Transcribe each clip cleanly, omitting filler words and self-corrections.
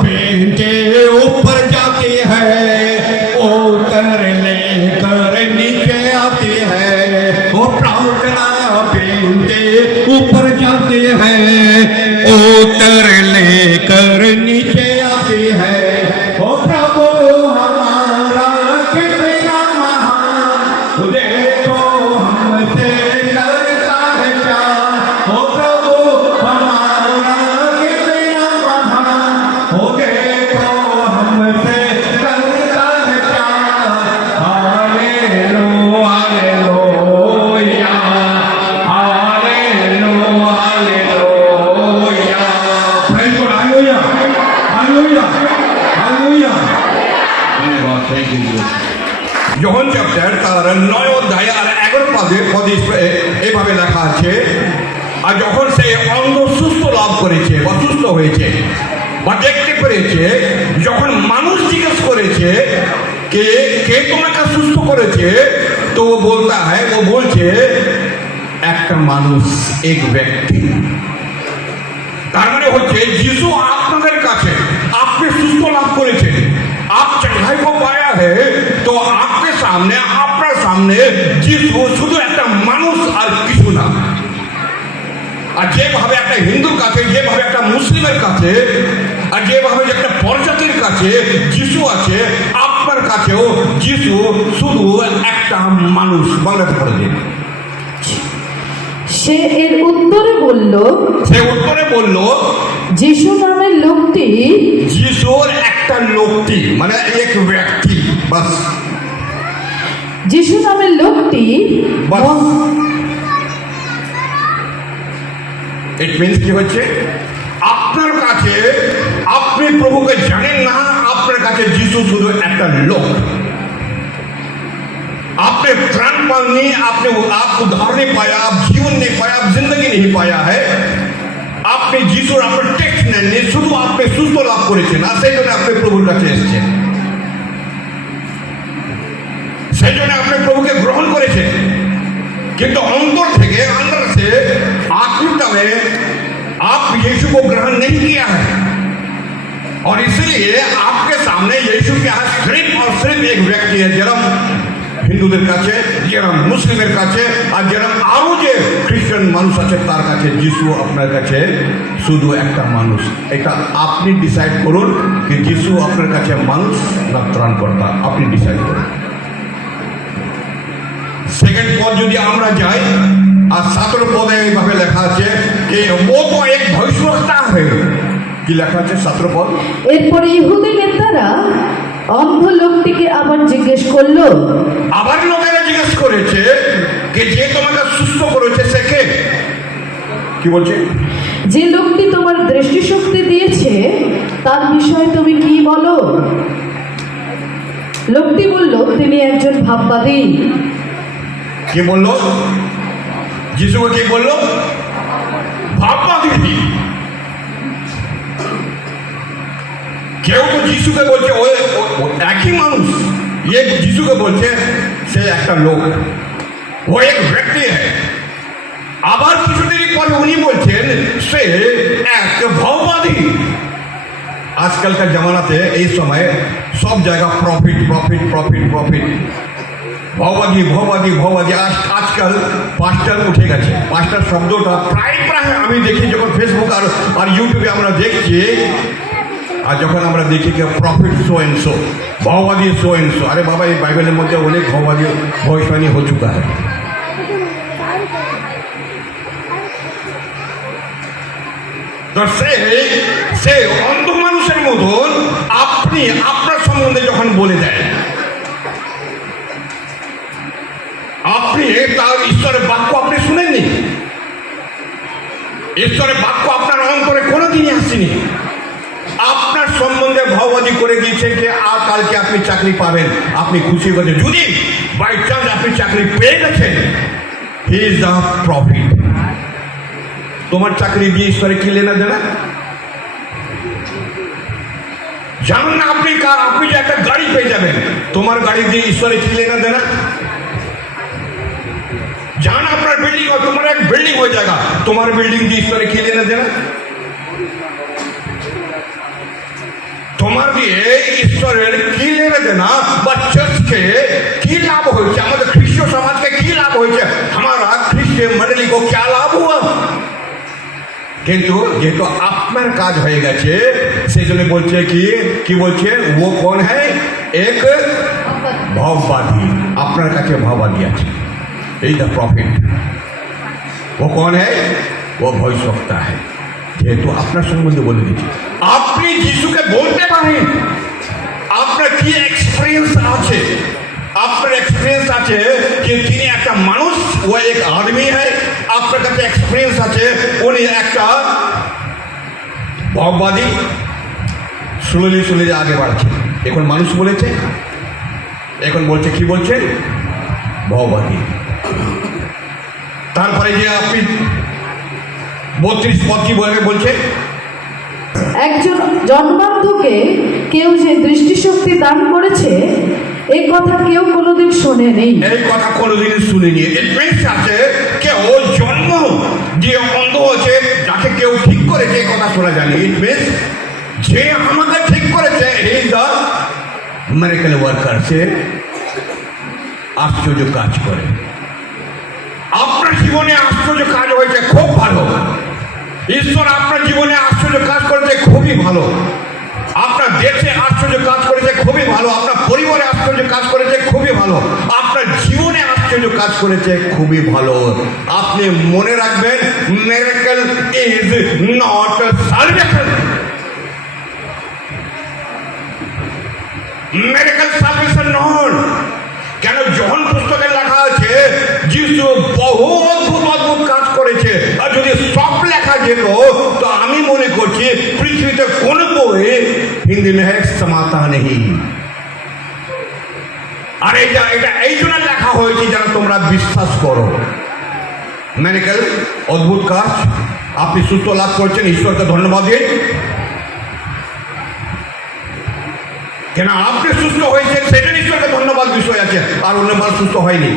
Bench के ऊपर जाती है, उतर लेकर नीचे आती है। वो प्रार्थना बेंच के ऊपर जाती है, उतर लेकर नीचे आती है। ओ प्रभु हमारा कितना महान, देखो हमसे करता है प्यार। ओ प्रभु हमारा कितना महान, हो देखो हमसे करता है प्यार। Hallelujah hallelujah hallelujah hallelujah. Praise God, hallelujah hallelujah hallelujah. धन्यवाद, थैंक यू। যোহন চ্যাপ্টার তার 9 অধ্যায় আর 11 পদে এইভাবে লেখা আছে, আর যখন সে অন্ধ সুস্থ লাভ করেছে বা সুস্থ হয়েছে বা দেখতে পেরেছে, যখন মানুষ জিজ্ঞেস করেছে কে কে তোমাকে সুস্থ করেছে, তো ও বলতা হয়, ও বলছে একটা মানুষ, এক ব্যক্তি। তার মানে হচ্ছে যিশু আপনাদের কাছে, আপনি সুস্থ লাভ করেছেন, आप चढ़ाई को पाया है, तो आपके सामने, আপনার সামনে যিশু শুধু একটা মানুষ আর কিছু না। আর যেভাবে একটা হিন্দুর কাছে, যেভাবে একটা মুসলিমের কাছে, আর যেভাবে একটা পরজাতির কাছে যিশু আছে, আপনার কাছেও যিশু শুধু একটা মানুষ। বাংলাতে পড়ে দিন। সে এর উত্তরে বলল, যিশু নামের লোকটি, যিশুর একটা লোকটি মানে এক ব্যক্তি, বাস। যিশু নামের লোকটি ইট মিন্স কি হচ্ছে, আপনার কাছে আপনি প্রভুকে জানেন না, আপনার কাছে যিশু শুধু একটা লোক। आपने त्राण पानी, आपने आप उद्धार नहीं पाया, आप जीवन नहीं पाया, आप जिंदगी नहीं पाया है। আপনি যিশুর আপনার টেক্সট নেননি, শুধু আপনি সুস্থ লাভ করেছেন, আর সেই জন্য আপনি প্রভুর কাছে এসেছেন, সেই জন্য আপনি প্রভুকে গ্রহণ করেছেন। কিন্তু অন্তর থেকে, अंदर से आत्मिकता में आप यीशु को ग्रहण नहीं किया है, और इसलिए आपके सामने यीशु क्या है, सिर्फ और सिर्फ एक व्यक्ति है। যেরকম হিন্দুদের কাছে, যেরকম মুসলিমের কাছে, আর যেরকম আরো যে খ্রিস্টান মানুষ আছে তার কাছে যিশু আপনার কাছে শুধু একটা মানুষ। এটা আপনি ডিসাইড করুন যে যিশু আপনার কাছে মানুষ না ত্রাণকর্তা, আপনি ডিসাইড করুন। সেকেন্ড পদ যদি আমরা যাই, আর 17 পদে এইভাবে লেখা আছে যে ও তো এক ভবিষ্যৎটা হয়ে, কি লেখা আছে 17 পদ। এরপরে ইহুদি নেতারা অন্ধ লোকটিকে আবার জিজ্ঞেস করলো, আবার লোকেরা জিজ্ঞেস করেছে যে যে তোমাকে সুস্থ করেছে সে কে? কি বলছে? যে লোকটি তোমার দৃষ্টিশক্তি দিয়েছে তার বিষয়ে তুমি কি বলো? লোকটি বলল, তিনি একজন ভাববাদী। কি বললো? যিশুকে কি বললো? ভাববাদী। কেউ তো যিশুকে বলছে ও একই মানুষ, ইয়ে যিশুকে বলছে সে একটা লোক, ও এক ব্যক্তি। আবার কিছুদিন পরে উনি বলছেন সে এক ভাববাদী। আজকালকার জামানাতে এই সময় সব জায়গা প্রফিট প্রফিট প্রফিট প্রফিট, ভাববাদী ভাববাদী ভাববাদী। আজকাল পাস্টার উঠে গেছে। পাস্টার শব্দটা প্রায় আমি দেখি যখন ফেসবুক আর ইউটিউবে আমরা দেখছি, আর যখন আমরা দেখি যে প্রফিট সো এন্ড সো, ভাওবাদী সো এন্ড সো। আরে বাবা, এই বাইবেলের মধ্যে অনেক ভাওবাদী ভবিষ্যবাণী হয়ে চুকা হয়। তো সে অন্ধ মানুষের মতন আপনি আপনার সম্বন্ধে যখন বলে দেয়, আপনি তার ঈশ্বরের বাক্য আপনি শুনেননি, ঈশ্বরের বাক্য আপনার অন্তরে কোনোদিনই আসেনি। আপনার সম্বন্ধে ভাববাদী করে দিয়েছে যে আর কালকে আপনি চাকরি পাবেন, আপনি খুশি হয়েছে। যদি বাই চান্স আপনি চাকরি পেয়ে গেছেন, হি ইজ দ্য প্রফিট। তোমার চাকরি দিয়ে ঈশ্বরে কি লেনা দেনা? জানেন না আপনি যে একটা গাড়ি পেয়ে যাবেন, তোমার গাড়ি দিয়ে ঈশ্বরে কি লেনা দেনা? জান আপনার বিল্ডিং, তোমার এক বিল্ডিং হয়ে যায়গা, তোমার বিল্ডিং দিয়ে ঈশ্বরে কি লেনা দেনা? তোমার দিয়ে ঈশ্বরের কি লেগে দেনা বা চার্চকে কি লাভ হয়েছে, আমাদের খ্রিস্ট সমাজকে কি লাভ হয়েছে, हमारा খ্রিস্টান मंडली को क्या लाभ हुआ। কিন্তু যেহেতু আপনার কাজ হয়ে গেছে সেই জন্য বলছে কি বলছে, ও কোন হ্যাঁ এক ভাববাদী, আপনার কাছে ভাববাদী আছে, এই দ্য প্রফিট। ও কোন হ্যাঁ, ও ভবিষ্যৎটা হ্যাঁ, যেহেতু আপনার সম্বন্ধে বলে দিচ্ছি। আপনি যিশুকে বলতে পারেন আপনার কি এক্সপিরিয়েন্স আছে, আপনার এক্সপিরিয়েন্স আছে যে তিনি একটা মানুষ, ও এক আদমি হ্যাঁ, আপনার কাছে এক্সপিরিয়েন্স আছে উনি একটা ভাববাদী। স্লোলি আগে বাড়ছে, এখন মানুষ বলেছে, এখন বলছে কি বলছে, ভাববাদী। তারপরে যে আপনি 32 পদ কি বলছে, একজন জন্মান্ধকে কেউ যে দৃষ্টিশক্তি দান করেছে এই কথা কেউ কোনোদিন শোনেনি। এই কথা কোনোদিন শুনিনি। ইট মিনস আছে কেউ জন্ম যে অন্ধ আছে যাকে কেউ ঠিক করেছে এই কথা শোনা জানি। ইট মিনস যে আমাকে ঠিক করেছে he is the miracle worker, সে আশ্চর্য কাজ করে। আপনার জীবনে আশ্চর্য কাজ হয়েছে, খুব ভালো। ঈশ্বর আপনার জীবনে আশ্চর্য কাজ করেছে, খুবই ভালো। আপনার দেশে আশ্চর্য কাজ করেছে, খুবই ভালো। আপনার পরিবারে আশ্চর্য কাজ করেছে, খুবই ভালো। আপনার জীবনে আশ্চর্য কাজ করেছে, খুবই ভালো। আপনি মনে রাখবেন, miracle is not salvation. Miracle salvation not. কেন যোহন পুস্তকে লেখা আছে যিশু বহু অদ্ভুত কাজ করেছে, আর যদি সব লেখা যেত তো আমি মনে করছি পৃথিবীতে কোনো বই হিন্দি में है समाता नहीं। আর এটা এই জন্য লেখা হয়েছে যারা তোমরা বিশ্বাস করো। মিরাকল অদ্ভুত কাজ, আপনি সুস্থ লাভ করছেন, ঈশ্বরকে ধন্যবাদ দিন। কেন আপনি সুস্থ হয়েছেন সেটা ঈশ্বরকে ধন্যবাদ বিষয় আছে, আর অন্য মানুষ সুস্থ হয়নি।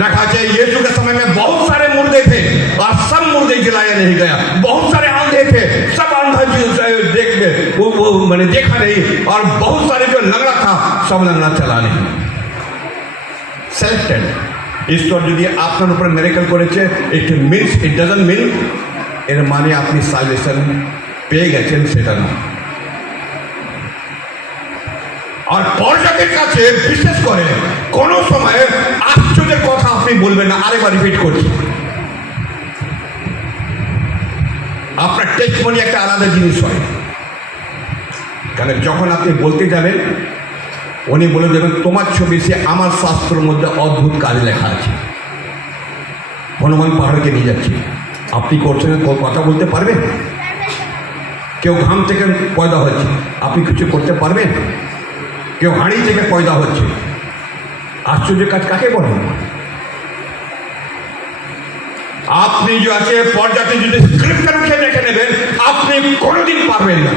लिखा है यीशु के समय में बहुत सारे मुर्दे थे और सब मुर्दे जलाया नहीं गया, बहुत सारे अंधे थे, सब अंधा वो मैंने देखा नहीं, और बहुत सारे जो लंगड़ा था सब लंगड़ा चला नहीं। सेलेक्टेड। ঈশ্বর যদি আপনার উপর মিরাকল করেছে, it means, it doesn't mean এর মানে আপনি সালভেশন পেয়ে গেছেন, সেটা না। আর পর্যাকের কাছে বিশেষ করে কোনো সময় আশ্চর্যের কথা আপনি বলবেন না। আরেকবার রিপিট করছি, আপনার টেস্টিমনি একটা আলাদা জিনিস হয়। কারণ যখন আপনি বলতে যাবেন উনি বলে দেবেন তোমার ছবি সে আমার শাস্ত্রের মধ্যে অদ্ভুত কাজ লেখা আছে। হনুমান পাহাড়কে নিয়ে যাচ্ছে, আপনি করছেন কথা বলতে পারবেন? কেউ ঘাম থেকে পয়দা হচ্ছে, আপনি কিছু করতে পারবেন? কেউ হাঁড়ি থেকে পয়দা হচ্ছে, আশ্চর্য কাজ কাকে বলেন? আপনি যে আছে পর্যাতে যদি স্ক্রিপ্টার উঠে দেখে নেবেন আপনি কোনোদিন পারবেন না।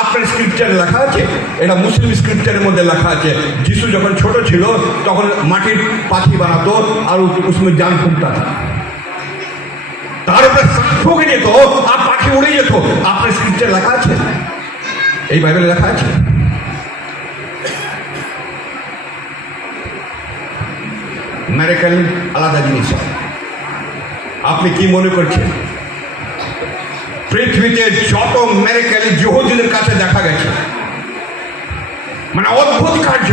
আপনার স্ক্রিপ্টারে লেখা আছে, এটা মুসলিম স্ক্রিপ্টারের মধ্যে লেখা আছে যিশু যখন ছোট ছিল তখন মাটির পাখি বানাতো আর उसमें জান ফুটতা था, তার উপরে শ্বাস ফুঁকে যেত আর পাখি উড়ে যেত। আপনার স্ক্রিপ্টারে লেখা আছে, এই বাইবেলে লেখা আছে। মিরাকল আলাদা জিনিস। আপনি কি মনে করছেন পৃথিবীতে যত মিরাকল ইহুদিদের কাছে দেখা গেছে, মানে অদ্ভুত কার্য,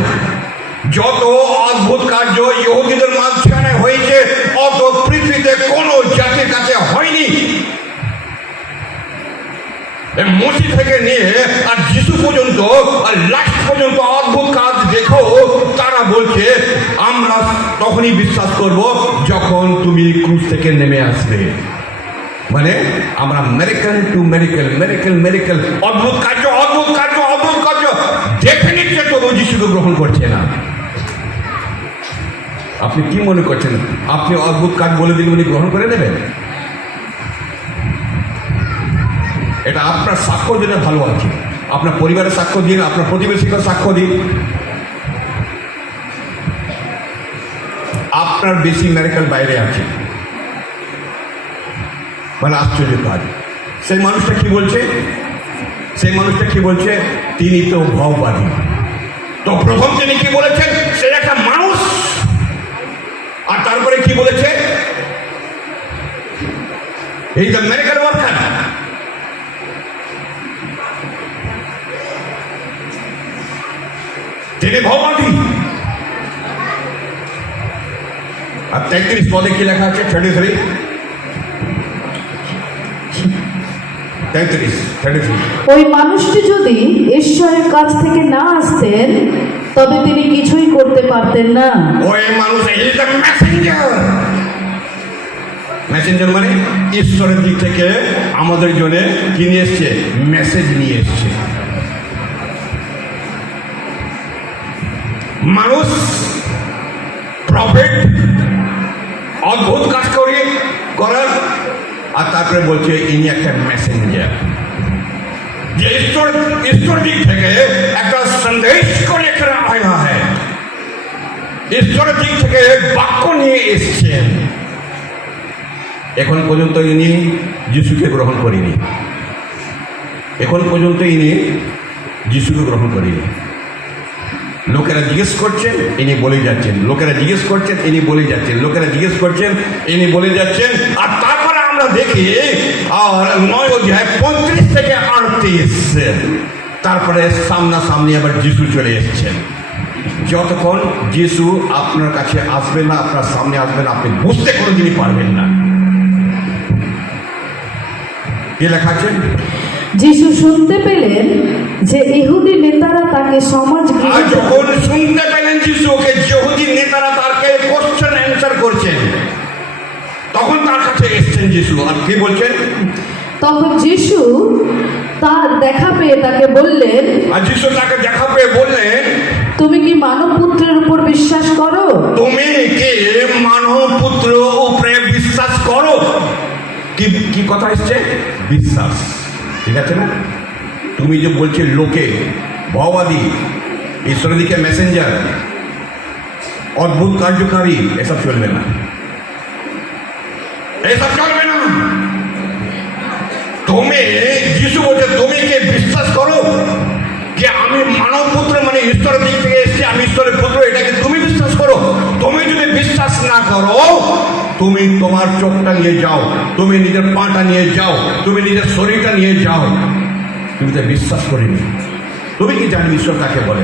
যত অদ্ভুত কার্য ইহুদিদের মাঝখানে হয়েছে অত পৃথিবীতে কোনো জাতির কাছে হয়নি। মসজিদ থেকে নিয়ে আর যিশু পর্যন্ত আর লাস্ট পর্যন্ত অদ্ভুত কাজ দেখো, তারা বলছে আমরা তখনই বিশ্বাস করব যখন তুমি ক্রুশ থেকে নেমে আসবে। মানে আমরা miracle to miracle, miracle miracle, অদ্ভুত কার্য অদ্ভুত কার্য অদ্ভুত কার্য দেখে নিচ্ছে, তবু যিশুকে গ্রহণ করছে না। আপনি কি মনে করছেন আপনি অদ্ভুত কাজ বলে দিলে উনি গ্রহণ করে নেবেন? এটা আপনার সাক্ষ্য দিলে ভালো আছে, আপনার পরিবারের সাক্ষ্য দিন, আপনার প্রতিবেশীকে সাক্ষ্য দিন। আপনার বেশি মিরাকল বাইরে আছে, মানে আশ্চর্য কাজ। সেই মানুষটা কি বলছে? সেই মানুষটা কি বলছে? তিনি তো ভাববাদী। তো প্রথম তিনি কি বলেছেন? সে একটা মানুষ। আর তারপরে কি বলেছে? এই দ্য মিরাকল ওয়ার্কার। তিনি ভাববাদী। আর 33 পদে কি লেখা আছে? 33 ওই মানুষটি যদি ঈশ্বরের কাছ থেকে না আসতেন তবে তিনি কিছুই করতে পারতেন না। ওই মানুষ ইজ দ্য মেসেঞ্জার। মেসেঞ্জার মানে ঈশ্বরের দিক থেকে আমাদের জন্য কি নিয়ে এসছে? মেসেজ নিয়ে এসছে। মানুষ প্রফেট অদ্ভুত কাজ করার, আর তারপরে বলছে ইনি একটা মেসেঞ্জার, যে ঈশ্বর দিক থেকে একটা সন্দেশ को लेकर आया है। ঈশ্বরের দিক থেকে বাক্য নিয়ে এসছেন। এখন পর্যন্ত ইনি যিশুকে গ্রহণ করেনি। এখন পর্যন্ত ইনি যিশুকে গ্রহণ করেনি। লোকেরা জিজ্ঞেস করছেন, ইনি বলে যাচ্ছেন। লোকেরা জিজ্ঞেস করছেন, ইনি বলে যাচ্ছেন। লোকেরা জিজ্ঞেস করছেন, ইনি বলে যাচ্ছেন। আর তারপরে আমরা দেখি আর 9 অধ্যায় 35 থেকে 38, তারপরে সামনাসামনি আবার যিশু চলে এসেছেন। যতক্ষণ যিশু আপনার কাছে আসবেন না, আপনার সামনে আসবেন, আপনি বুঝতে কোনোদিনই পারবেন না। কি লেখা আছে? যিশু শুনতে পেলেন যে ইহুদি নেতারা তাকে সমাজ আর যখন শুনতে পেলেন যিশুকে ইহুদি নেতারা তাকে কোশ্চেন অ্যান্সার করছেন, তখন তার কাছে এসেছেন যিশু। আর কি বলছেন? তখন যিশু তার দেখা পেয়ে তাকে বললেন, আর যিশু তাকে দেখা পেয়ে বললেন, তুমি কি মানব পুত্রের উপর বিশ্বাস করো? তুমি কি মানব পুত্র উপরে বিশ্বাস করো? কি কথা এসছে? বিশ্বাস। ঠিক আছে না? তুমি যে বলছে লোকে ভাববাদী, ঈশ্বরের দিকে মেসেঞ্জার, অদ্ভুত কার্যকারী, এসব চলবে না, এসব চলবে না। তুমি যিশু বলছে তুমি কি বিশ্বাস করো যে আমি মানব পুত্র মানে ঈশ্বরের দিক থেকে এসেছি, আমি ঈশ্বরের পুত্র, এটাকে তুমি বিশ্বাস করো? তুমি যদি বিশ্বাস না করো, তুমি তোমার চোখটা নিয়ে যাও, তুমি নিজের পাটা নিয়ে যাও, তুমি নিজের শরীরটা নিয়ে যাও। তুমি তো বিশ্বাস করিনি। তুমি কি জানি ঈশ্বর কাকে বলে?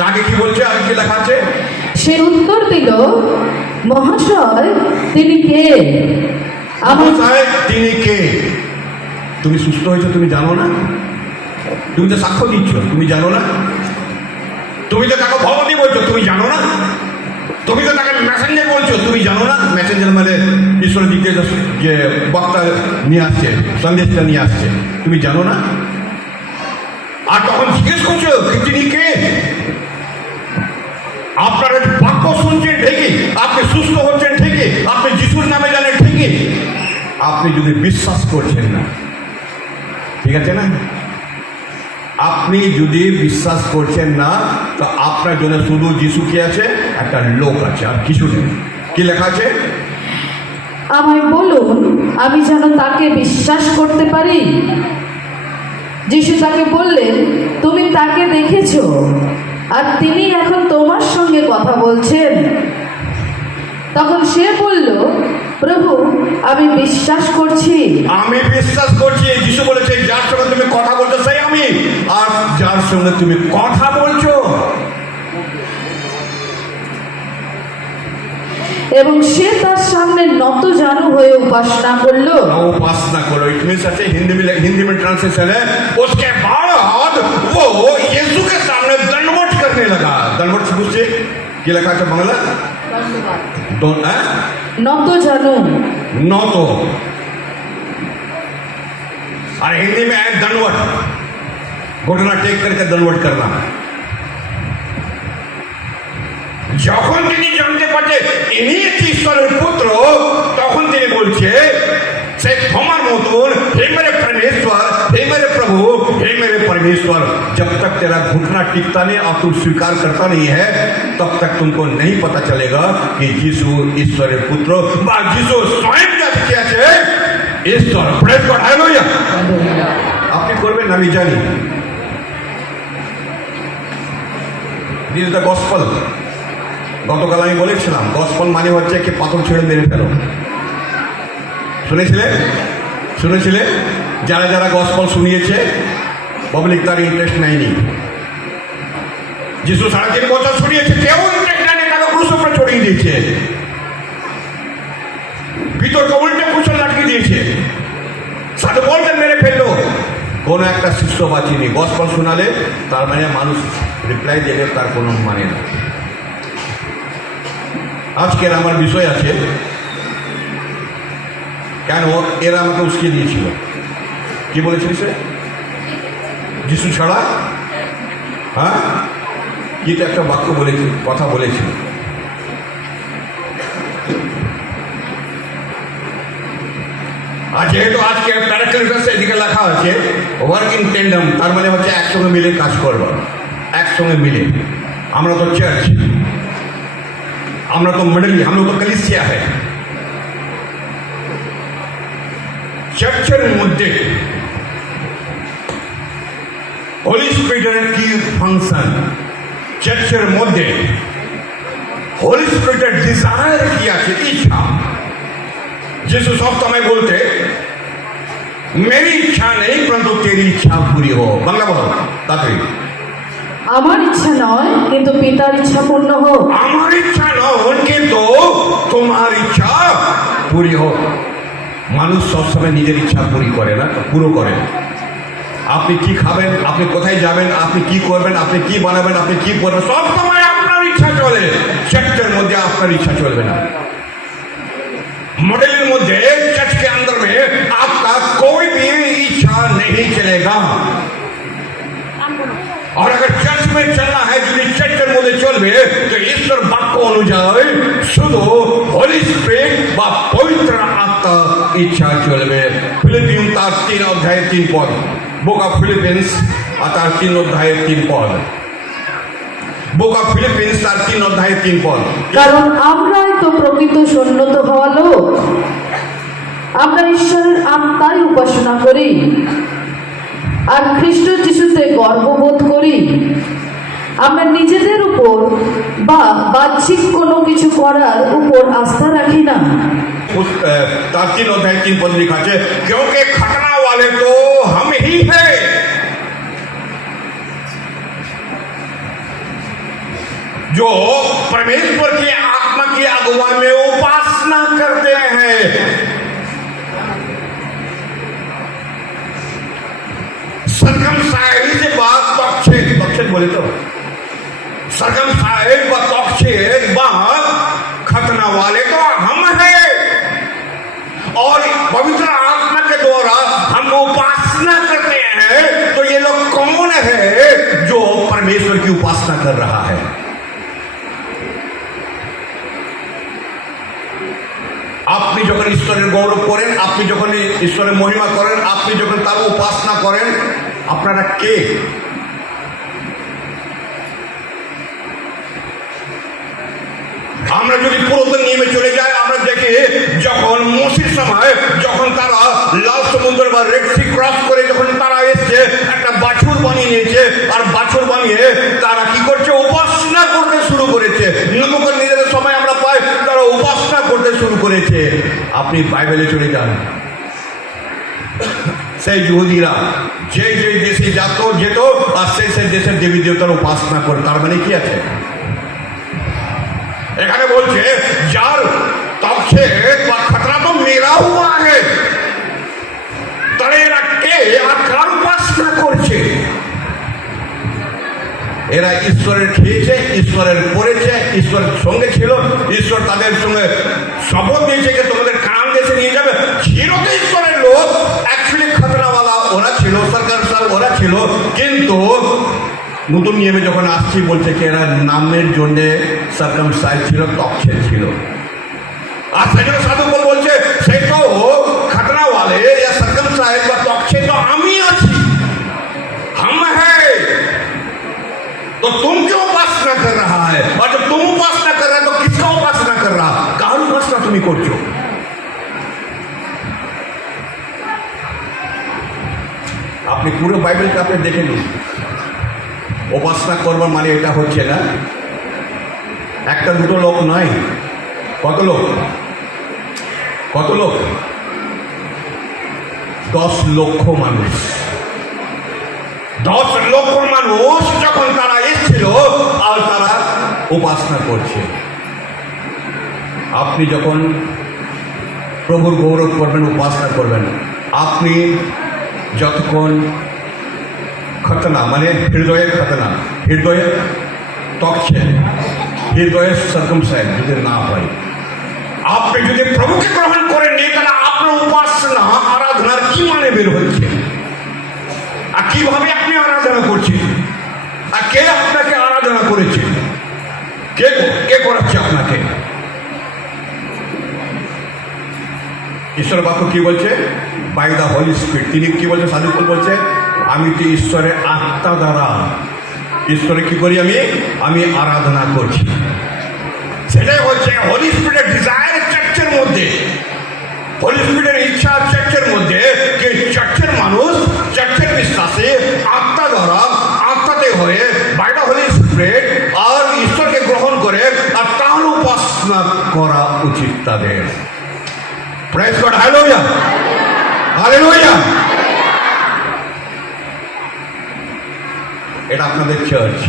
তাকে কি বলছে? আর কি লেখা আছে? সে উত্তর দিল, মহাশয় তিনি কে? মহাশয় তিনি কে? তুমি সুস্থ হয়েছো, তুমি জানো না? তুমি তো সাক্ষ্য দিচ্ছ, তুমি জানো না? তুমি তো তাকে ভগবতী বলছো, তুমি জানো না? তুমি তো তাকে মেসেঞ্জার বলছো, তুমি জানো না? মেসেঞ্জার মানে ঈশ্বরের দিকে যে বক্তা নিয়ে আসছে, সন্দেশটা নিয়ে আসছে, তুমি জানো না? আর তখন জিজ্ঞেস করছো তিনি কে? আপনারা বাক্য শুনছেন ঠিকই, আপনি সুস্থ হচ্ছেন ঠিকই, আপনি যিশুর নামে জানেন ঠিকই, আপনি যদি বিশ্বাস করছেন না, ঠিক আছে না? আপনি যদি বিশ্বাস করছেন না, তো আপনার জন্য শুধু যিশু কি আছে? একটা লোক আছে, আর কিছু নেই। কি লেখা আছে? আমায় বলুন, আমি যেন তাকে বিশ্বাস করতে পারি। যিশু তাকে বললেন, তুমি তাকে দেখেছো, আর তিনি এখন তোমার সঙ্গে কথা বলছেন। তখন সে বলল, প্রভু আমি বিশ্বাস করছি। আমি বিশ্বাস করছি। যিশু বলেছে যার সঙ্গে তুমি কথা বলছো সেই আমি, আর যার সঙ্গে তুমি কথা বলছো। এবং সে তার সামনে নত জানু হয়ে उपासना করলো। उपासना करो, इट मीन्स ऐसे हिंदी में ट्रांसलेशन है। उसके बाद वो यीशु के सामने दंडवत करने लगा। दंडवत से पूछे क्या लिखा है बांग्ला? নত জানু, নত, और हिंदी में है दंडवत, घुटना टेक करके दंडवत करना। যখন তিনি জানতে পারছে ইনি ঈশ্বরের পুত্র, তখন তিনি বলছে সে ক্ষমার মতন, हे मेरे परमेश्वर, हे मेरे प्रभु, हे मेरे परमेश्वर, जब तक तेरा घुटना टिकता नहीं और तू स्वीकार करता नहीं है, तब तक तुमको नहीं पता चलेगा कि यीशु ईश्वरेर पुत्र বা যিশু स्वयं যাকে আছে ঈশ্বর। Praise God, hallelujah. আপনি করবেন আমি জানি। This is the gospel. গতকাল আমি বলেছিলাম গসপল মানে হচ্ছে কি পাথর ছেড়ে মেরে ফেলো। শুনেছিলে যারা যারা গসপল শুনিয়েছে পাবলিক তার ইন্টারেস্ট নেয়নি। যিশু 3.5 বছর শুনিয়েছে, কেউ ইন্টারেস্ট নেয়নি, তাকে ক্রুশ উপরে চড়িয়ে দিয়েছে, ভিতরকে উল্টে কুশল লাটকে দিয়েছে, সাথে বলতে মেরে ফেললো, কোনো একটা শিষ্য বাঁচিনি। গসপল শোনালে তার মানে মানুষ রিপ্লাই দেবে, তার কোনো মানে না। আজকের আমার বিষয় আছে, কেন এরা আমাকে উস্কে দিয়েছিল। কি বলেছিল সে? যিশু ছাড়া, হ্যাঁ কি তো একটা বাক্য বলেছিল, কথা বলেছিল। আর যেহেতু আজকে প্যারাক্লিটাসে এদিকে লেখা আছে ওয়ার্কিং টেন্ডাম, তার মানে হচ্ছে একসঙ্গে মিলে কাজ করবা, একসঙ্গে মিলে। আমরা তো চার্চ, আমরা তো मंडली, हम लोग तो कलीसिया है। চার্চের মধ্যে হোলি স্পিরিটের কি ফাংশন, চার্চের মধ্যে হোলি স্পিরিটের ডিজায়ার কি আছে, ইচ্ছা। যিশু সব সময় বলতে मेरी इच्छा नहीं परंतु तेरी इच्छा पूरी हो। বাংলা বলো তাড়াতাড়ি। আমার ইচ্ছা নয় কিন্তু পিতার ইচ্ছা পূর্ণ হোক। আমার ইচ্ছা নয় কিন্তু তোমার ইচ্ছা পুরি হোক। মানুষ সবসময় নিজের ইচ্ছা পুরি করে না, পুরো করে। আপনি কি খাবেন, আপনি কোথায় যাবেন, আপনি কি করবেন, আপনি কি বানাবেন, আপনি কি করবেন, সব সময় আপনার ইচ্ছা চলে। চার্চের মধ্যে আপনার ইচ্ছা চলবে না। मॉडल मध्य चर्च के अंदर में आपका कोई भी इच्छा नहीं चलेगा। और अगर चर्च में चलना है, যদি চর্চের মধ্যে চলবে তো ঈশ্বর বাক্য অনুযায়ী শুধু হোলি স্পিরিট বা পবিত্র আত্মা ইচ্ছা চলবে। ফিলিপিন তার 3 অধ্যায়ের 3 পদ, বুক অফ ফিলিপিন্স তার 3 অধ্যায়ের 3 পদ, বুক অফ ফিলিপিন্স তার 3 অধ্যায়ের 3 পদ। কারণ আমরাই তো প্রকৃত সন্ন্যত হওয়া লোক, আমরা ঈশ্বরের আত্মায় উপাসনা করি আর খ্রিস্ট যিশুতে গর্ববোধ করি। আমরা নিজেদের উপর বা বাহ্যিক কোনো কিছু করার উপর আস্থা রাখি না। तार 3 अध्याय 3 पद लिखा है, क्योंकि खतना वाले तो हम ही है। जो परमेश्वर की आत्मा की अगुवाई में उपासना करते हैं। सरकमसाइज বা তকছেদ বলে তো, सरकमसाइज বা তকছেদ বা खतना वाले तो हम हैं और पवित्र आत्मा के द्वारा हम उपासना करते हैं। तो ये लोग कौन है जो परमेश्वर की उपासना कर रहा है? আপনি যখন ঈশ্বরের গৌরব করেন, আপনি যখন ঈশ্বরের মহিমা করেন, আপনি যখন তার উপাসনা করেন, আপনারা কে? আমরা যদি পুরাতন নিয়মে চলে যাই, আমরা দেখি যখন মসির সময় যখন তারা লাল সমুদ্র বা রেড সি ক্রস করে যখন তারা এসছে, একটা বাছুর বানিয়ে নিয়েছে, আর বাছুর বানিয়ে তারা কি করছে, উপাসনা করতে শুরু করেছে। নেবুকদনেজারের সময় আমরা পাই তারা উপাসনা করতে শুরু করেছে। আপনি বাইবেলে চলে যান, সেই ইহুদিরা যে যে দেশে যেত আর সেই সেই দেশের দেবী দেবতার উপাসনা করে। তার মানে কি আছে? এখানে বলছে যার তকছেদ বা খতরা তো মেরা হুয়া है, তারা এরা কে আর কার উপাসনা করছে? এরা ঈশ্বরের খেয়েছে, ঈশ্বরের পড়েছে, ঈশ্বরের সঙ্গে ছিল, ঈশ্বর তাদের সঙ্গে শপথ দিয়েছে যে তোমাদের কানান দেশে নিয়ে যাবে। ছিল তো ঈশ্বরের লোক, অ্যাকচুয়ালি খতরাওয়ালা ওরা ছিল, সরকার ওরা ছিল, কিন্তু নতুন নিয়মে যখন আসছি বলছে কি এরা নামের জন্য সার্কামসাইজ ছিল, তকছেদ ছিল। আর সেজন্য সাধু বলছে সেই তো खतना वाले या सर्कमसाइज বা তকছেদ তো আমি আছি, हम है। तो तुम क्यों उपासना कर रहा है? और जब तुम उपासना कर रहा है तो किसका उपासना कर रहा? কার উপাসনা তুমি করছো? আপনি আপনি পুরো বাইবেলটা আপনি দেখে নিন। উপাসনা করবার মানে এটা হচ্ছে না একটা দুটো লোক নয়, কত লোক, কত লোক, 10 লক্ষ মানুষ। 10 লক্ষ মানুষ যখন তারা এসেছিল আর তারা উপাসনা করছে। আপনি যখন প্রভুর গৌরব করবেন, উপাসনা করবেন, আপনি যতক্ষণ খতনা মানে হৃদয়ের খতনা, হৃদয়ের তকছে, হৃদয়ের সার্কামসাইজ যদি না হয়, আপনি যদি প্রভুকে গ্রহণ করেন নি, তাহলে আপনার উপাসনা আরাধনার কি মানে বের হচ্ছে? আর কিভাবে আপনি আরাধনা করছেন? আর কে আপনাকে আরাধনা করেছে? কে কে করাচ্ছে আপনাকে? ঈশ্বর বাক্য কি বলছে? By the Holy Spirit. তিনি কি বলছে? সাধু পৌল বলছে, আমি তো ঈশ্বরের আত্মা দ্বারা ঈশ্বরে কি করি? আমি আরাধনা করছি। সেটাই হচ্ছে হোলি স্পিরিটের ডিজায়ার চার্চের মধ্যে, হোলি স্পিরিটের ইচ্ছা চার্চের মধ্যে, যে চার্চের মানুষ, চার্চের বিশ্বাসী আত্মা দ্বারা, আত্মাতে হয়ে বাই দ্য হোলি স্পিরিট আর ঈশ্বরকে গ্রহণ করে আর তার উপাসনা করা উচিত তাদের। Praise God, hallelujah, hallelujah. এটা আপনাদের চার্চ,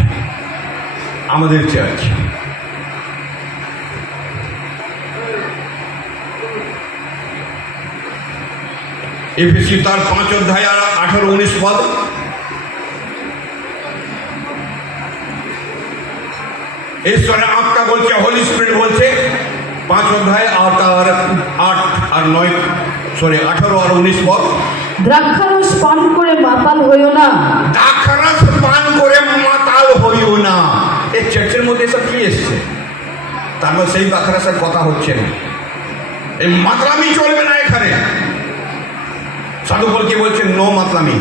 আমাদের চার্চ। এফেসি তার 5 অধ্যায় আর 18-19 পদ। ঈশ্বরের আত্মা বলছে, হোলি স্পিরিট বলছে 5 অধ্যায় আর তার 8 আর 9, সরি 18 আর 19 পদ। দ্রাক্ষারস পান করে মাতাল হইও না। দ্রাক্ষারস পান করে মাতাল হইও না। এই চার্চের মধ্যে এসব কি এসছে? তার মধ্যে সেই দ্রাক্ষারসের কথা হচ্ছে না। এই মাতলামি চলবে না এখানে। সাধু পৌল কি বলছে? নো মাতলামি।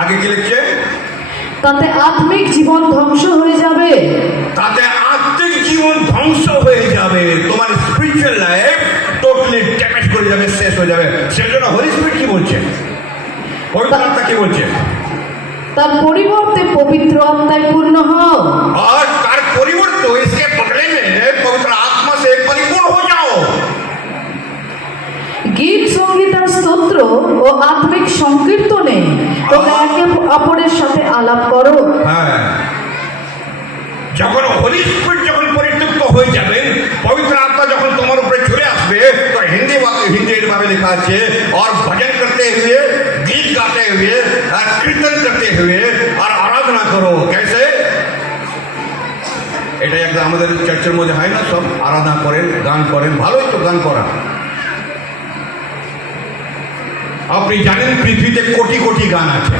আগে কি লিখছে? তাতে আত্মিক জীবন ধ্বংস হয়ে যাবে। তাতে আত্মিক জীবন ধ্বংস হয়ে যাবে। তোমার স্পিরিচুয়াল লাইফ টোটালি ড্যামেজ করে যাবে, শেষ হয়ে যাবে। সেজন্য হোলি স্পিরিট কি বলছে? পবিত্র আত্মা কি বলছে? তার পরিবর্তে পবিত্র আত্মায় পূর্ণ হও। और তার পরিবর্তে इसके बदले में पवित्र आत्मा से परिपूर्ण हो जाओ। গীত, সঙ্গীত আর স্তোত্র ও আত্মিক সংকীর্তনে তোমরা একে অপরের সাথে আলাপ করো। হ্যাঁ, যখন হোলি স্পিরিট যখন পরিতৃপ্ত হয়ে যাবে, পবিত্র আত্মা যখন তোমার উপরে চলে আসবে, তো হিন্দি ভাবে লেখা আছে, और भजन करते हुए, गीत गाते हुए और कीर्तन करते हुए और आराधना करो। कैसे? এটা একটা আমাদের চার্চের মধ্যে হয় না, সব আরাধনা করেন, গান করেন। ভালোই তো গান করা। আপনি জানেন পৃথিবীতে কোটি কোটি গান আছে।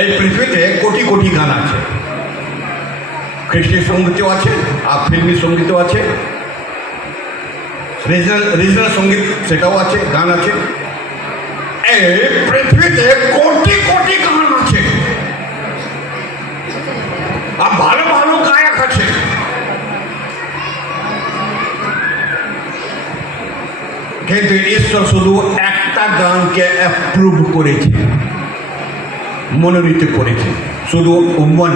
এই পৃথিবীতে কোটি কোটি গান আছে। খ্রিস্টীয় সঙ্গীতও আছে আর ফিল্মি সঙ্গীতও আছে, রিজনাল সঙ্গীত সেটাও আছে, গান আছে। এই পৃথিবীতে কোটি কোটি গান আছে আর ভালো ভালো গায়ক আছে। কিন্তু ঈশ্বর শুধু একটা গানকে অ্যাপ্রুভ করেছে, মনোনীত করেছে, শুধু উম্মন।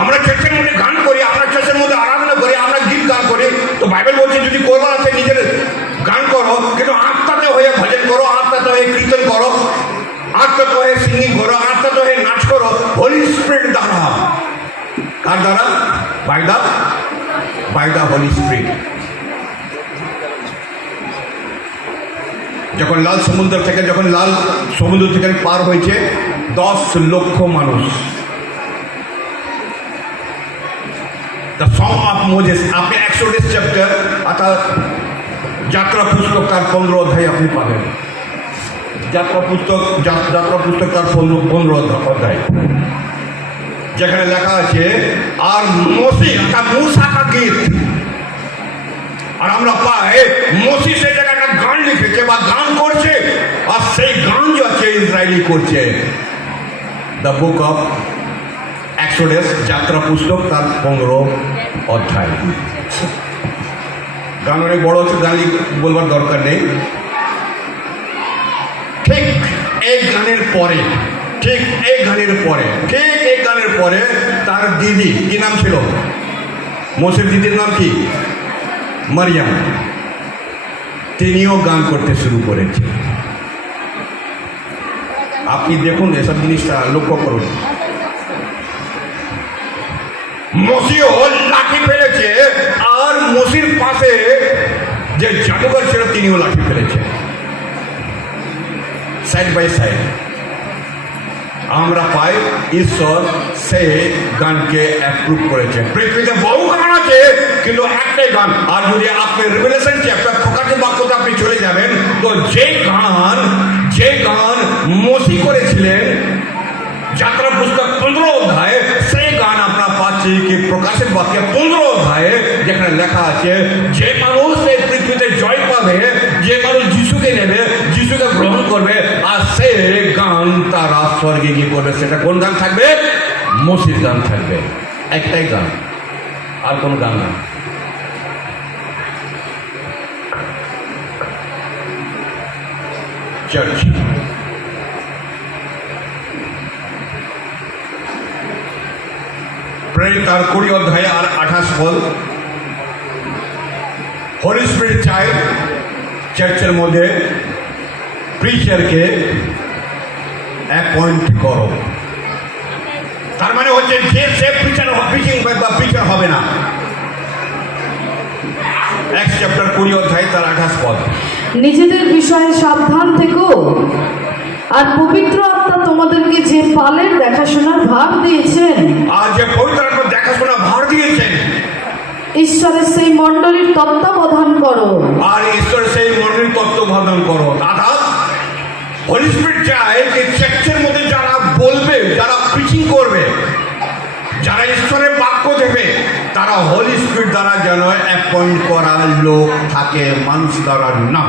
আমরা চার্চের মধ্যে গান করি, আমরা চার্চের মধ্যে আরাধনা করি, আমরা গীত গান করি, তো বাইবেল বলছে যদি করবার আছে নিজের গান করো, কিন্তু আত্মাতে হয়ে ভজন করো, আত্মাতে হয়ে কীর্তন করো, আত্মাতে হয়ে সিঙ্গিং করো, আত্মাতে হয়ে নাচ করো হোলি স্পিরিট দ্বারা। কার দ্বারা? By the Holy Spirit. যখন লাল সমুদ্র থেকে পার হয়েছে 10 লক্ষ মানুষ। দ্য সং অফ মোজেস, আপনি এক্সোডাস চ্যাপ্টার অর্থাৎ যাত্রা পুস্তক তার 15 অধ্যায় আপনি পাবেন। যাত্রা পুস্তক তার 15 অধ্যায়, যেখানে লেখা আছে আর মোসি অর্থাৎ মূসা কা গীত। আর আমরা পাই মোসি সেই জায়গায় একটা গান লিখেছে বা গান করছে, আর সেই গান যে আছে ইসরায়েলি করছে। দ্য বুক অফ এক্সোডাস, যাত্রা পুস্তক তার 15 অধ্যায়। গান অনেক বড় হচ্ছে, গান বলবার দরকার নেই। ঠিক এই গানের পরে তার দিদি, কি নাম ছিল মোসের দিদির নাম কি? মারিয়াম। তিনিও গান করতে শুরু করেছে। আপনি দেখুন, এসব জিনিসটা লক্ষ্য করুন। মসিও লাঠি ফেলেছে, আর মসির পাশে যে জাদুঘর ছিল তিনিও লাঠি ফেলেছে, সাইড বাই সাইড। আমরা পাই ঈশ্বর সে গানকে অ্যাপ্রুভ করেছে। পৃথিবীতে বহু গান আছে, কিন্তু একটাই গান। আর যদি আপনি রিভেলেশন চ্যাপ্টার ফোকাসে বাক্যতে আপনি চলে যাবেন, তো যে গান মসি করেছিলেন যাত্রা পুস্তক 15 অধ্যায়, সেই গান আমরা পাচ্ছি কি প্রকাশের বাক্যে 15 অধ্যায়ে, যেখানে লেখা আছে যে মানুষ এই পৃথিবীতে জয় পাবে, যে মানুষ যিশুকে নেবে, যিশুকে গ্রহণ করবে, আর সে গান তারা স্বর্গে গিয়ে করবে। সেটা কোন গান থাকবে? মসির গান থাকবে। একটাই গান, আর কোন গান না। চার্চ তার 20 অধ্যায় আর 28 পদ, হোলি স্পিরিট চায় চার্চের মধ্যে প্রিচারকে অ্যাপয়েন্ট করো। তার মানে হচ্ছে যে সে প্রিচার হবে না। Acts চ্যাপ্টার 20 অধ্যায় তার 28 পদ। নিজেদের বিষয়ে সাবধান থেকো, আর পবিত্র আত্মা তোমাদেরকে যে পালের দেখাশোনার ভার দিয়েছেন, ঈশ্বরের সেই মণ্ডলীর তত্ত্বাবধান করো। অর্থাৎ হোলি স্পিরিট চায় যে চার্চের মধ্যে যারা বলবে, যারা প্রিচিং করবে, যারা ঈশ্বরের বাক্য দেবে, তারা হোলি স্পিরিট দ্বারা যেন অ্যাপয়েন্ট করা লোক থাকে, মানুষ দ্বারা না।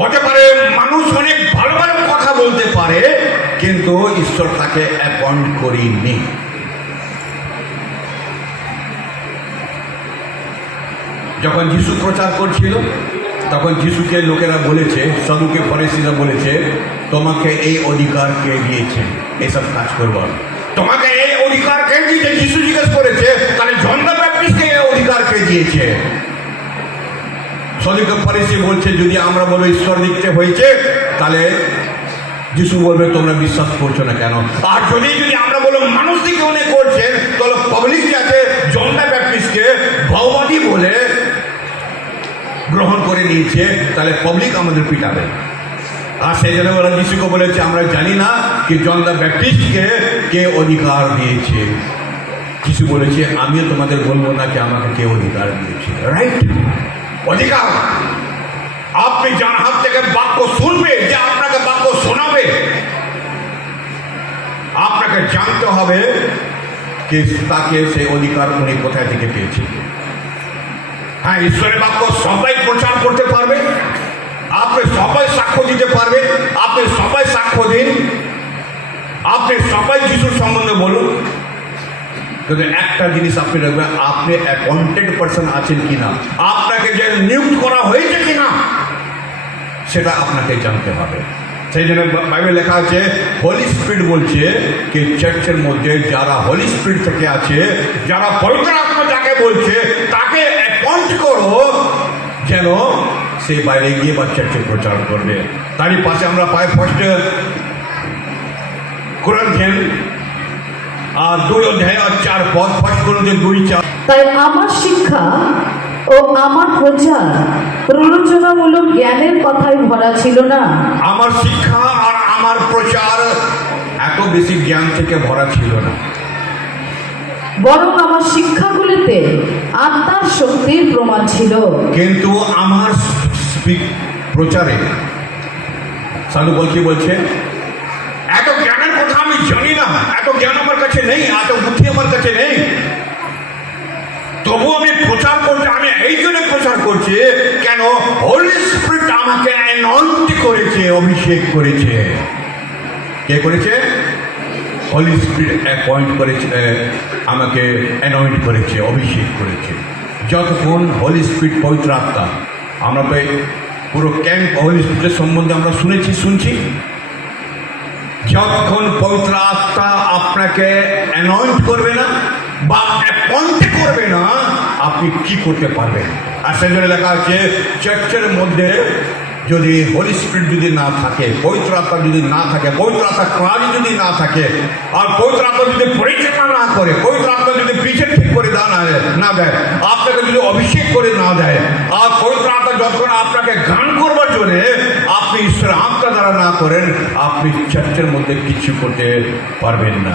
হতে পারে মানুষ অনেক ভালো ভালো কথা বলতে পারে, কিন্তু ঈশ্বর তাকে অ্যাপয়েন্ট করেনি। যখন যিশু প্রচার করছিল, তখন যিশুকে লোকেরা বলেছে, সাদুকে ফরিসিরা বলেছে, তোমাকে এই অধিকার কে দিয়েছে এসব কাজ করবার? তোমাকে এই অধিকার কে দিয়েছে? যিশু জিজ্ঞেস করেছে, তাহলে জন দ্য ব্যাপটিস্টকে এই অধিকার কে দিয়েছে? সাদুকে ফরিসি বলছে, যদি আমরা বলো ঈশ্বর দিকতে হয়েছে, তাহলে যিশু বলবে তোমরা বিশ্বাস করছো না কেন? আর যদি আমরা বলো মানুষ দিকে উনি করছেন, তাহলে পাবলিক আছে জন দ্য ব্যাপটিস্টকে ভাওবাদী বলে গ্রহণ করে নিয়েছে, তাহলে পাবলিক আমাদের পিটাবে। আর সেই জন্য ওরা যিশুকে বলেছে, আমরা জানি না কি জন দ্য ব্যাপটিস্টকে কে অধিকার দিয়েছে। যিশু বলেছে, আমিও তোমাদের বলবো না কি আমাকে কে অধিকার দিয়েছে। রাইট, অধিকার। আপনি যার হাত থেকে বাক্য শুনবে, যে আপনাকে বাক্য শোনাবে, আপনাকে জানতে হবে কি তাকে সেই অধিকার উনি কোথায় থেকে পেয়েছে। হ্যাঁ, ঈশ্বরের বাক্য সবাই প্রচার করতে পারবে, আপনি সবাই সাক্ষ্য দিতে পারবে, আপনি সবাই সাক্ষ্য দিন, আপনি সবাই যিশুর সম্বন্ধে বলুন, কিন্তু একটা জিনিস আপনি রাখবেন, আপনি অ্যাপয়েন্টেড পারসন আছেন কিনা, আপনাকে যে নিযুক্ত করা হয়েছে কিনা, সেটা আপনাকে জানতে হবে। সেই জন্য বাইবেল লেখা আছে, হোলি স্পিরিট বলছে কি চার্চের মধ্যে যারা হোলি স্পিরিট থেকে আছে, যারা পবিত্র আত্মা যাকে বলছে, তাকে অ্যাপয়েন্ট করো যেন সে বাইরে গিয়ে বা চার্চে প্রচার করবে। তারই পাশে আমরা পাই ফার্স্ট কোরিন্থিয়ান আর 2 অধ্যায় আর 4 পদ, ফার্স্ট কোরিন্থিয়ান 2:4। তাই আমার শিক্ষা ও আমার প্রচার প্ররোচনামূলক জ্ঞানের কথায় ভরা ছিল না। আমার শিক্ষা আর আমার প্রচার এত বেশি জ্ঞান থেকে ভরা ছিল না, বরং আমার শিক্ষাগুলিতে আত্মার শক্তির প্রমাণ ছিল। কিন্তু আমার প্রচারে সাধু বলছে এত জ্ঞানের কথা আমি জানি না, এত জ্ঞান আমার কাছে নেই, এত বুদ্ধি আমার কাছে নেই, তবু আমি প্রচার করছি। আমি এই জন্য প্রচার করছি কেন? হোলি স্পিরিট আমাকে অ্যানয়েন্ট করেছে, অভিষেক করেছে। কে করেছে? হোলি স্পিরিট অ্যাপয়েন্ট করেছে, আমাকে অ্যানয়েন্ট করেছে, অভিষেক করেছে। যতক্ষণ হোলি স্পিরিট পবিত্র আত্মা, আমরা তো এই পুরো ক্যাম্প হোলি স্পিরিটের সম্বন্ধে আমরা শুনছি। যতক্ষণ পবিত্র আত্মা আপনাকে অ্যানয়েন্ট করবে না বা অ্যাপয়েন্ট করবে না, আপনি কি করতে পারবেন? আর সেই জন্য লেখা আছে, চার্চের মধ্যে যদি হোলি স্পিরিট যদি না থাকে, পবিত্র আত্মা যদি না থাকে, পবিত্র আত্মা কাজ যদি না থাকে, আর পবিত্র আত্মা যদি পরিচালনা না করে, পবিত্র আত্মা যদি পিছন ঠিক করে না দেয়, আপনাকে যদি অভিষেক করে না দেয়, আর পবিত্র আত্মা যতক্ষণ আপনাকে গান করবার জন্য আপনি ঈশ্বরের আত্মা দ্বারা না করেন, আপনি চার্চের মধ্যে কিছু করতে পারবেন না।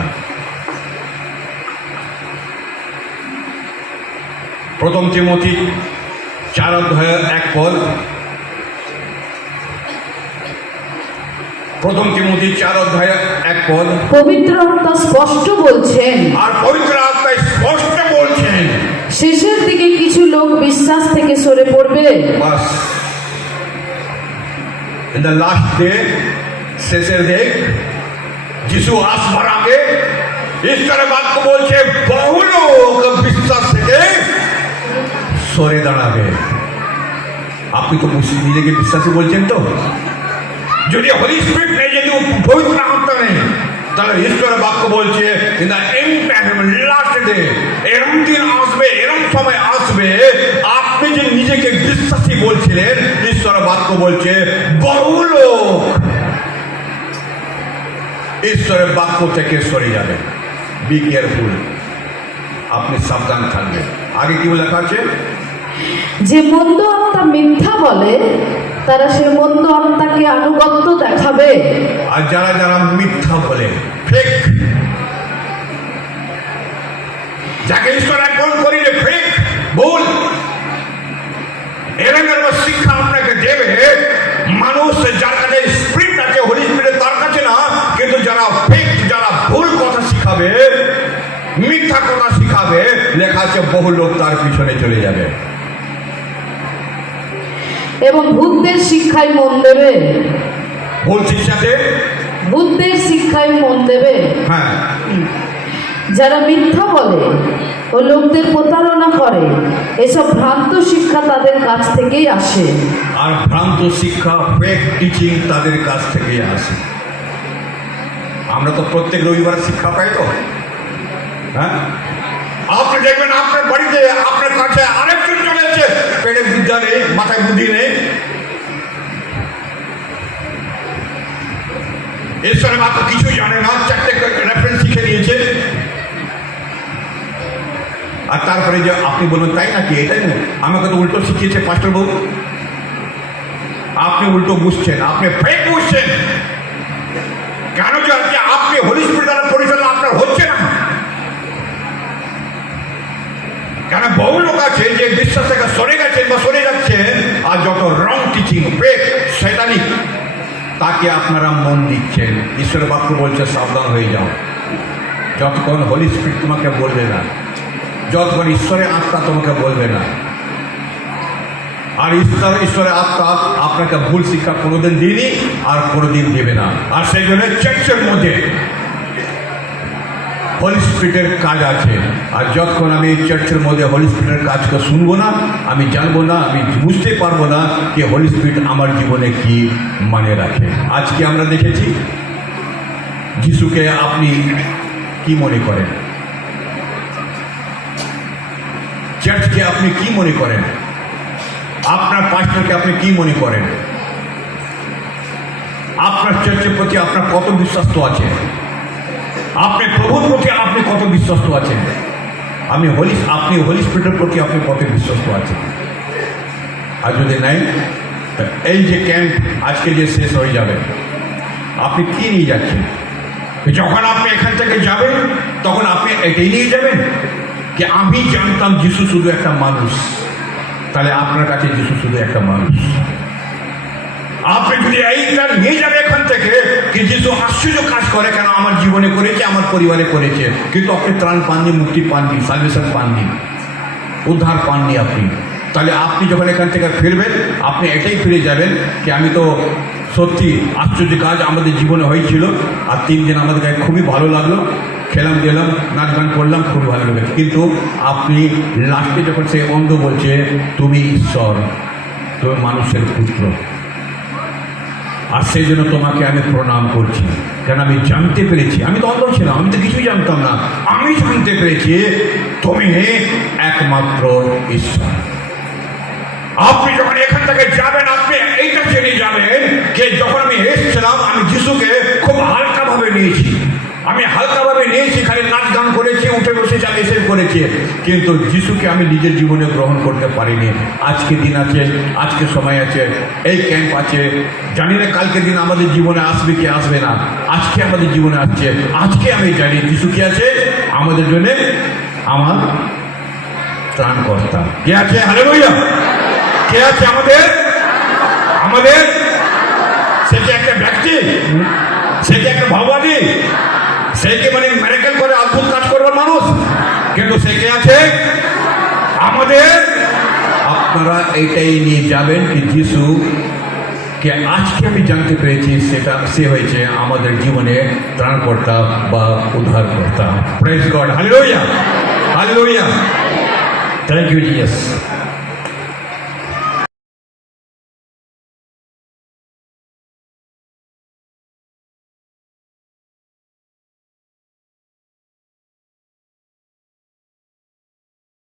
প্রথম তিমোথী 4:1 প্রথম তিমোথী 4:1 পবিত্র আত্মা স্পষ্ট বলছেন, আর পবিত্র আত্মা স্পষ্ট বলছেন, শেষের দিকে কিছু লোক বিশ্বাস থেকে সরে পড়বে। বাস, ইন দ্য লাস্ট ডে, শেষের দিক, যিশু আসবার আগে ঈশ্বরের বাক্য বলছে বহু লোক বিশ্বাস থেকে সরে দাঁড়াবে। আপনি তো নিজেকে বিশ্বাসী বলছেন তো? যদি হোলি স্পিরিট নেই, যদি পবিত্র আত্মা নেই, তাহলে ঈশ্বরের বাক্য বলছে in the end time, last day, এরম দিন আসবে, এরম সময় আসবে, আপনি যে নিজেকে বিশ্বাসী বলছিলেন, ঈশ্বরের বাক্য বলছে বহু লোক ঈশ্বরের বাক্য থেকে সরে যাবে। বি কেয়ারফুল, আপনি সাবধান থাকবেন। আগে কি লেখা আছে? যে মন্দ আত্মা মিথ্যা বলে, তারা সে মন্দ আত্মাকে আনুগত্য দেখাবে। আর যারা যারা মিথ্যা বলে, ফেক, যাকে ঈশ্বর এখন করিলে ফেক, ভুল, এরকম শিক্ষা আপনাকে দেবে মানুষ, যার কাছে স্পিরিট আছে, হোলি স্পিরিট তার কাছে না, কিন্তু যারা ফেক, যারা ভুল কথা শিখাবে, মিথ্যা কথা শিখাবে, লেখা আছে বহু লোক তার পিছনে চলে যাবে এবং ভূতদের শিক্ষায় মন দেবে। ভুল শিক্ষাতে ভূতদের শিক্ষায় মন দেবে। হ্যাঁ, যারা মিথ্যা বলে ও লোকদের প্রতারণা করে, এসব ভ্রান্ত শিক্ষা তাদের কাছ থেকেই আসে। আর ভ্রান্ত শিক্ষা, ফেক টিচিং তাদের কাছ থেকেই আসে। আমরা তো প্রত্যেক রবিবার শিক্ষা পাই তো। হ্যাঁ, আপনি দেখবেন আপনার বাড়িতে, আপনার কাছে আরেকজন চলে এসেছে, পেটে বিদ্যা নেই, মাথায় বুদ্ধি নেই, ঈশ্বরের মাত্র কিছুই জানে না, 4টে রেফারেন্স শিখে নিয়েছে, আর তারপরে যে আপনি বলবেন তাই নাকি, এটাই না, আমাকে তো উল্টো শিখিয়েছে পাস্টার বাবু। আপনি উল্টো বুঝছেন, আপনি ফেক বুঝছেন। কেন যে আজকে আপনি হোলি স্পিরিট দ্বারা পরিচালনা আপনার হচ্ছে না। কেন বহু লোক আছে যে বিশ্বাস থেকে সরে গেছেন বা সরে যাচ্ছেন, আর যত রং টিচিং, ফেক, শয়তানি, তাকে আপনারা মন দিচ্ছেন। ঈশ্বরের বাক্য বলছে সাবধান হয়ে যাও। যতক্ষণ হোলি স্পিরিট তোমাকে বলবে না, যতক্ষণ ঈশ্বরের আত্মা তোমাকে বলবে না, আর ঈশ্বরের আত্মা আপনাকে ভুল শিক্ষা কোনোদিন দিইনি আর কোনোদিন দেবে না। আর সেই জন্য চার্চের মধ্যে হোলি স্পিরিটের কাজ আছে। আর যতক্ষণ আমি এই চার্চের মধ্যে হোলি স্পিরিটের কাজকে শুনবো না, আমি জানবো না, আমি বুঝতে পারবো না যে হোলি স্পিরিট আমার জীবনে কি মানে রাখে। আজকে আমরা দেখেছি যিশুকে আপনি কি মনে করেন? চার্চকে আপনি কি মনে করেন? আপনার পাস্টরকে আপনি কি মনে করেন? আপনার চার্চের প্রতি আপনার কত বিশ্বস্ত আছে? আপনার প্রভুর প্রতি আপনি কত বিশ্বস্ত আছেন? আপনি হোলি স্পিরিটের প্রতি আপনি কত বিশ্বস্ত আছেন? আর যদি নাই, এই যে ক্যাম্প আজকে যে শেষ হয়ে যাবে, আপনি কি নিয়ে যাচ্ছেন? যখন আপনি এখান থেকে যাবেন, তখন আপনি এটাই নিয়ে যাবেন যে আমি জানতাম যিশু শুধু একটা মানুষ। তাহলে আপনার কাছে যিশু শুধু একটা মানুষ। আপনি যদি এইটা নিয়ে যাবেন এখান থেকে কি যিশু আশ্চর্য কাজ করে, কেন আমার জীবনে করেছে, আমার পরিবারে করেছে, কিন্তু আপনি ত্রাণ পাননি, মুক্তি পাননি, সালভেশন পাননি, উদ্ধার পাননি আপনি। তাহলে আপনি যখন এখান থেকে ফিরবেন, আপনি এটাই ফিরে যাবেন কি আমি তো সত্যি আশ্চর্য কাজ আমাদের জীবনে হয়েছিল। আর 3 দিন আমাদের কাছে খুবই ভালো লাগলো, খেলাম দিলাম, নাচ গান করলাম, খুবই ভালো লেগেছে। কিন্তু আপনি লাস্টে যখন সে অন্ধ বলছে তুমি ঈশ্বর, তুমি মানুষের পুত্র, আর সেই জন্য তোমাকে আমি প্রণাম করছি, কেন আমি জানতে পেরেছি, আমি তো অন্ধ ছিলাম, আমি তো কিছুই জানতাম না, আমি জানতে পেরেছি তুমি একমাত্র ঈশ্বর। আপনি যখন এখান থেকে যাবেন আপনি এইটা জেনে যাবেন যে যখন আমি এসেছিলাম আমি যিশুকে খুব হালকাভাবে নিয়েছি, আমি হালকাভাবে নিয়েছি, খালি নাচ গান করেছি, উঠে বসে চালিয়ে এসে করেছি, কিন্তু যিশুকে আমি নিজের জীবনে গ্রহণ করতে পারিনি। আজকে দিন আছে, আজকে সময় আছে, এই ক্যাম্প আছে, জানি না কালকে দিন আমাদের জীবনে আসবে কি আসবে না, আজকে আমাদের জীবনে আসছে। আজকে আমি জানি যিশু কি আছে আমাদের জন্য, আমার ত্রাণকর্তা কে আছে, হালেলুয়া, কে আছে আমাদের, আমাদের সে কি একটা ব্যক্তি, সে কি একটা ভগবানী, সে কি মানে মেরাকেল করে অদ্ভুত কাজ করবার মানুষ, কিন্তু সে কে আছে আমাদের। আপনারা এইটাই নিয়ে যাবেন কি যিশু কে আজকে আমি জানতে পেরেছি, সেটা সে হয়েছে আমাদের জীবনে ত্রাণকর্তা বা উদ্ধারকর্তা। Praise God, hallelujah, hallelujah, thank you Jesus.